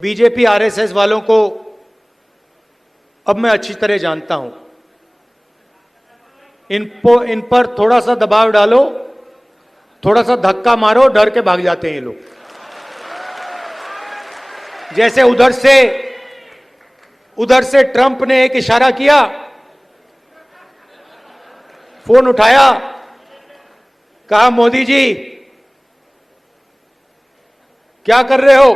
BJP RSS वालों को अब मैं अच्छी तरह जानता हूं। इन पर थोड़ा सा दबाव डालो, थोड़ा सा धक्का मारो, डर के भाग जाते हैं ये लोग। जैसे उधर से ट्रंप ने एक इशारा किया, फोन उठाया, कहा मोदी जी क्या कर रहे हो?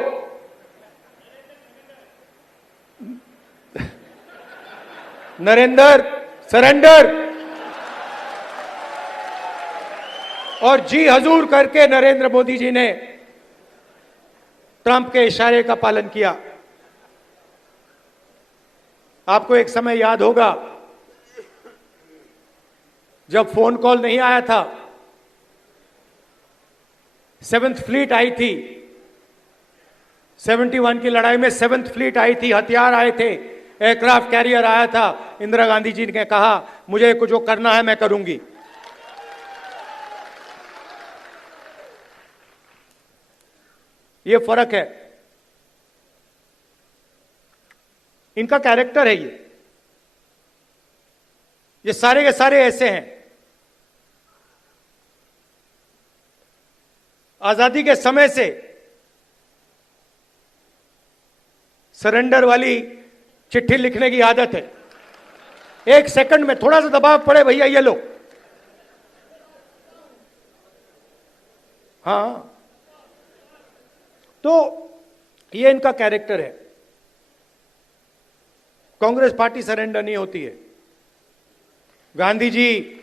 नरेंद्र सरेंडर, और जी हजूर करके नरेंद्र मोदी जी ने ट्रंप के इशारे का पालन किया। आपको एक समय याद होगा जब फोन कॉल नहीं आया था, 7th फ्लीट आई थी, 71 की लड़ाई में 7th फ्लीट आई थी, हथियार आए थे, एयरक्राफ्ट कैरियर आया था। इंदिरा गांधी जी ने कहा मुझे कुछ जो करना है मैं करूंगी। ये फर्क है, इनका कैरेक्टर है। ये सारे के सारे ऐसे हैं। आजादी के समय से सरेंडर वाली चिट्ठी लिखने की आदत है। 1 सेकंड में थोड़ा सा दबाव पड़े, भैया ये लो। हाँ, तो ये इनका कैरेक्टर है। कांग्रेस पार्टी सरेंडर नहीं होती है। गांधी जी,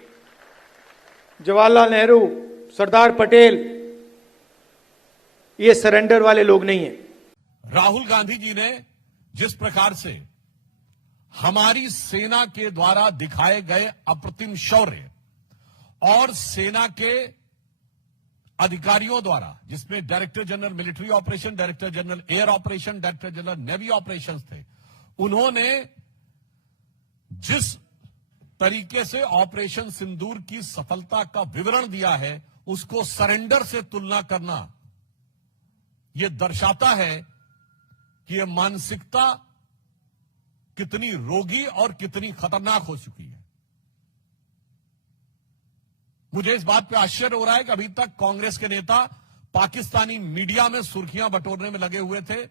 जवाहरलाल नेहरू, सरदार पटेल, ये सरेंडर वाले लोग नहीं हैं। राहुल गांधी जी ने जिस प्रकार से हमारी सेना के द्वारा दिखाए गए अप्रतिम शौर्य और सेना के अधिकारियों द्वारा, जिसमें director general military operation, director general air operation, director general navy operations थे, उन्होंने जिस तरीके से ऑपरेशन सिंदूर की सफलता का विवरण दिया है, उसको सरेंडर से तुलना करना यह दर्शाता है कि यह मानसिकता कितनी रोगी और कितनी खतरनाक हो चुकी है। मुझे इस बात पे आश्चर्य हो रहा है कि अभी तक कांग्रेस के नेता पाकिस्तानी मीडिया में सुर्खियां बटोरने में लगे हुए थे,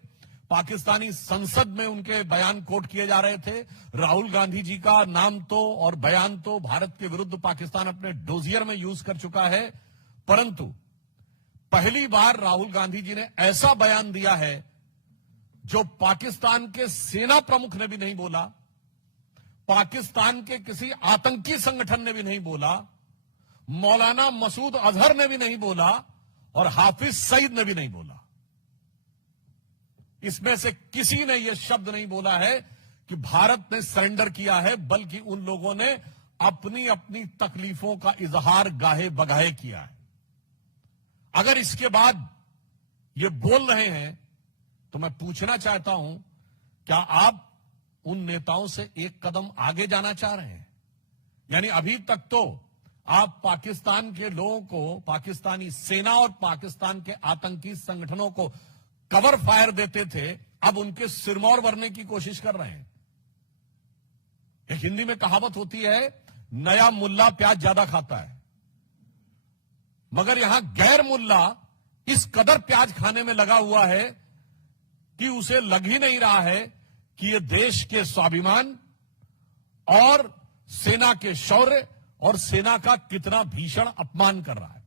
पाकिस्तानी संसद में उनके बयान कोट किए जा रहे थे। राहुल गांधी जी का नाम तो और बयान तो भारत के विरुद्ध पाकिस्तान अपने डोजियर में यूज कर चुका है, परंतु पहली बार राहुल गांधी जी ने ऐसा बयान दिया है जो पाकिस्तान के सेना प्रमुख ने भी नहीं बोला, पाकिस्तान के किसी आतंकी संगठन ने भी नहीं बोला, मौलाना मसूद अजहर ने भी नहीं बोला और हाफिज सईद ने भी नहीं बोला। इसमें से किसी ने यह शब्द नहीं बोला है कि भारत ने सरेंडर किया है, बल्कि उन लोगों ने अपनी अपनी तकलीफों का इजहार गाहे बगाहे किया है। अगर इसके बाद ये बोल रहे हैं तो मैं पूछना चाहता हूं, क्या आप उन नेताओं से एक कदम आगे जाना चाह रहे हैं? यानी अभी तक तो आप पाकिस्तान के लोगों को, पाकिस्तानी सेना और पाकिस्तान के आतंकी संगठनों को कवर फायर देते थे, अब उनके सिरमौर भरने की कोशिश कर रहे हैं। एक हिंदी में कहावत होती है, नया मुल्ला प्याज ज्यादा खाता है, मगर यहां गैर मुल्ला इस कदर प्याज खाने में लगा हुआ है कि उसे लग ही नहीं रहा है कि यह देश के स्वाभिमान और सेना के शौर्य और सेना का कितना भीषण अपमान कर रहा है।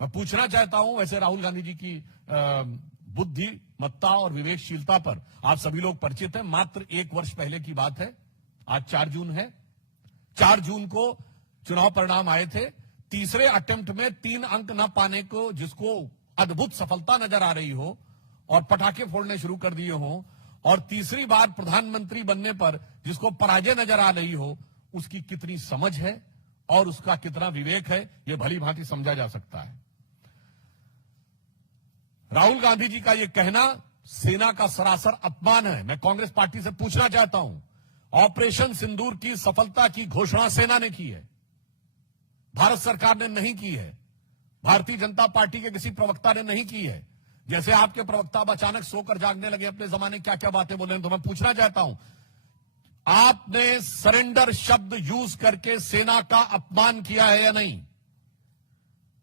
मैं पूछना चाहता हूं, वैसे राहुल गांधी जी की बुद्धिमत्ता और विवेकशीलता पर आप सभी लोग परिचित हैं। मात्र 1 वर्ष पहले की बात है, आज 4 जून है। 4 जून को चुनाव परिणाम आए थे। तीसरे अटेम्प्ट में 3 अंक न पाने को, जिसको अद्भुत सफलता नजर आ रही हो और पटाखे फोड़ने शुरू कर दिए हो, और तीसरी बार प्रधानमंत्री बनने पर जिसको पराजय नजर आ रही हो, उसकी कितनी समझ है और उसका कितना विवेक है, यह भली भांति समझा जा सकता है। राहुल गांधी जी का यह कहना सेना का सरासर अपमान है। मैं कांग्रेस पार्टी से पूछना चाहता हूं, ऑपरेशन सिंदूर की सफलता की घोषणा सेना ने की है, भारत सरकार ने नहीं की है, भारतीय जनता पार्टी के किसी प्रवक्ता ने नहीं की है। जैसे आपके प्रवक्ता अब अचानक सोकर जागने लगे, अपने जमाने क्या क्या बातें बोले, तो मैं पूछना चाहता हूं, आपने सरेंडर शब्द यूज करके सेना का अपमान किया है या नहीं?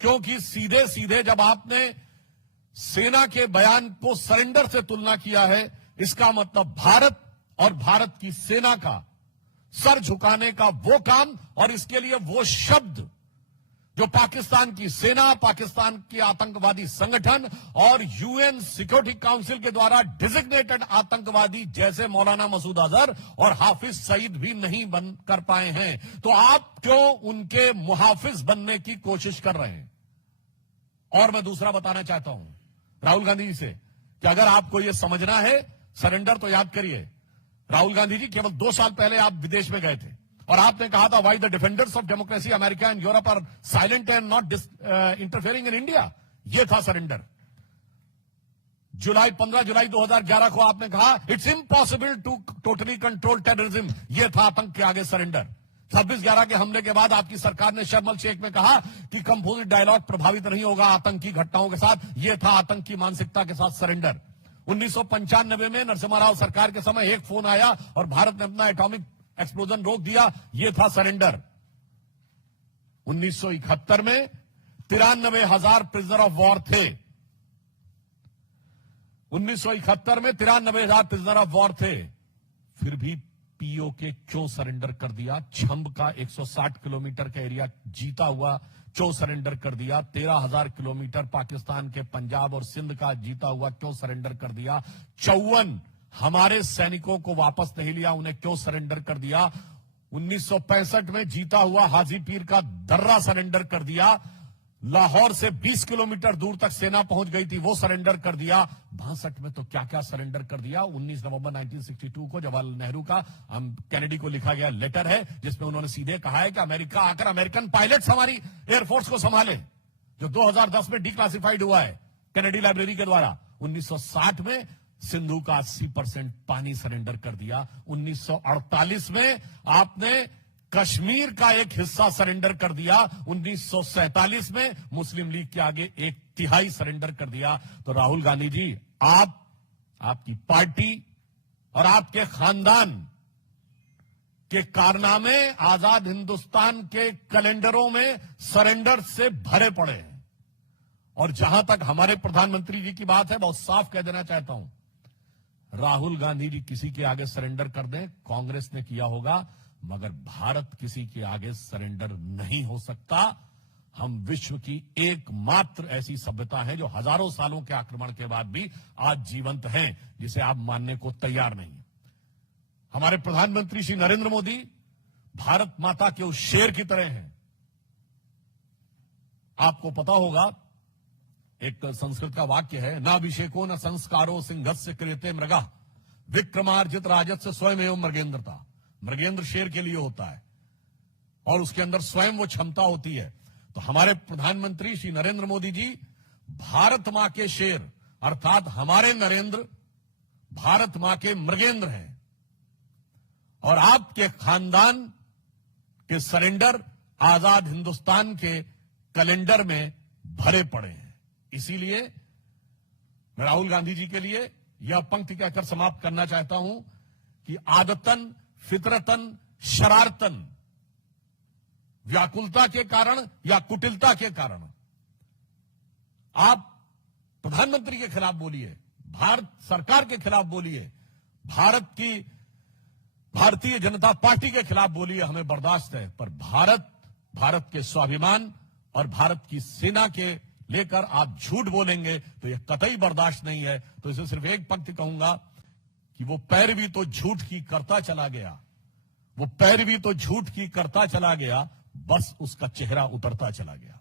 क्योंकि सीधे सीधे जब आपने सेना के बयान को सरेंडर से तुलना किया है, इसका मतलब भारत और भारत की सेना का सर झुकाने का वो काम, और इसके लिए वो शब्द जो पाकिस्तान की सेना, पाकिस्तान के आतंकवादी संगठन और यूएन सिक्योरिटी काउंसिल के द्वारा डिजिग्नेटेड आतंकवादी जैसे मौलाना मसूद अजहर और हाफिज सईद भी नहीं बन कर पाए हैं, तो आप क्यों उनके मुहाफिज बनने की कोशिश कर रहे हैं? और मैं दूसरा बताना चाहता हूं राहुल गांधी जी से कि अगर आपको यह समझना है सरेंडर, तो याद करिए राहुल गांधी जी केवल 2 साल पहले आप विदेश में गए थे और आपने कहा था, why the defenders of democracy America and Europe are silent and not interfering in India. यह था सरेंडर। 15 जुलाई 2011 को आपने कहा, it's impossible to totally control terrorism. यह था आतंक के आगे सरेंडर। 26/11 के हमले के बाद आपकी सरकार ने शर्म अल शेख में कहा कि कंपोजिट डायलॉग प्रभावित नहीं होगा आतंकी घटनाओं के साथ। यह था आतंक की मानसिकता के साथ सरेंडर। 1995 में नरसिम्हा राव सरकार के समय एक फोन आया और भारत ने अपना एटॉमिक एक्सप्लोजन रोक दिया। यह था सरेंडर। 1971 में 93,000 प्रिजनर ऑफ वॉर थे। 1971 में 93,000 प्रिजनर ऑफ वॉर थे। फिर भी पीओके क्यों सरेंडर कर दिया? छंब का 160 किलोमीटर का एरिया जीता हुआ क्यों सरेंडर कर दिया? 13,000 किलोमीटर पाकिस्तान के पंजाब और सिंध का जीता हुआ क्यों सरेंडर कर दिया? 54 हमारे सैनिकों को वापस नहीं लिया, उन्हें क्यों सरेंडर कर दिया? 1965 में जीता हुआ हाजी पीर का दर्रा सरेंडर कर दिया। लाहौर से 20 किलोमीटर दूर तक सेना पहुंच गई थी, वो सरेंडर कर दिया। 62 में तो क्या क्या सरेंडर कर दिया। 19 नवंबर 1962 को जवाहरलाल नेहरू का कैनेडी को लिखा गया लेटर है, जिसमें उन्होंने सीधे कहा है कि अमेरिका आकर अमेरिकन पायलट्स हमारी एयरफोर्स को संभाले, जो 2010 में डिक्लासिफाइड हुआ है कैनेडी लाइब्रेरी के द्वारा। 1960 में सिंधु का 80% पानी सरेंडर कर दिया। 1948 में आपने कश्मीर का एक हिस्सा सरेंडर कर दिया। 1947 में मुस्लिम लीग के आगे 1/3 सरेंडर कर दिया। तो राहुल गांधी जी, आप, आपकी पार्टी और आपके खानदान के कारनामे आजाद हिंदुस्तान के कैलेंडरों में सरेंडर से भरे पड़े हैं। और जहां तक हमारे प्रधानमंत्री जी की बात है, बहुत साफ कह देना चाहता हूं, राहुल गांधी जी किसी के आगे सरेंडर कर दें, कांग्रेस ने किया होगा, मगर भारत किसी के आगे सरेंडर नहीं हो सकता। हम विश्व की एकमात्र ऐसी सभ्यता है जो हजारों सालों के आक्रमण के बाद भी आज जीवंत है, जिसे आप मानने को तैयार नहीं। हमारे प्रधानमंत्री श्री नरेंद्र मोदी भारत माता के उस शेर की तरह हैं। आपको पता होगा, एक संस्कृत का वाक्य है, नाभिषेको न संस्कारो सिंहस्य क्रियते मृगा विक्रमार्जित राजस्य स्वयं एवं मृगेंद्रता। मृगेंद्र शेर के लिए होता है और उसके अंदर स्वयं वो क्षमता होती है। तो हमारे प्रधानमंत्री श्री नरेंद्र मोदी जी भारत मां के शेर, अर्थात हमारे नरेंद्र भारत मां के मृगेंद्र हैं। और आपके खानदान के सरेंडर आजाद हिंदुस्तान के कैलेंडर में भरे पड़े हैं। इसीलिए मैं राहुल गांधी जी के लिए यह पंक्ति कहकर समाप्त करना चाहता हूं कि आदतन, फितरतन, शरारतन, व्याकुलता के कारण या कुटिलता के कारण आप प्रधानमंत्री के खिलाफ बोलिए, भारत सरकार के खिलाफ बोलिए, भारतीय जनता पार्टी के खिलाफ बोलिए, हमें बर्दाश्त है। पर भारत के स्वाभिमान और भारत की सेना के लेकर आप झूठ बोलेंगे तो यह कतई बर्दाश्त नहीं है। तो इसे सिर्फ एक पंक्ति कहूंगा कि वो पैरवी तो झूठ की करता चला गया, वो पैरवी तो झूठ की करता चला गया, बस उसका चेहरा उतरता चला गया।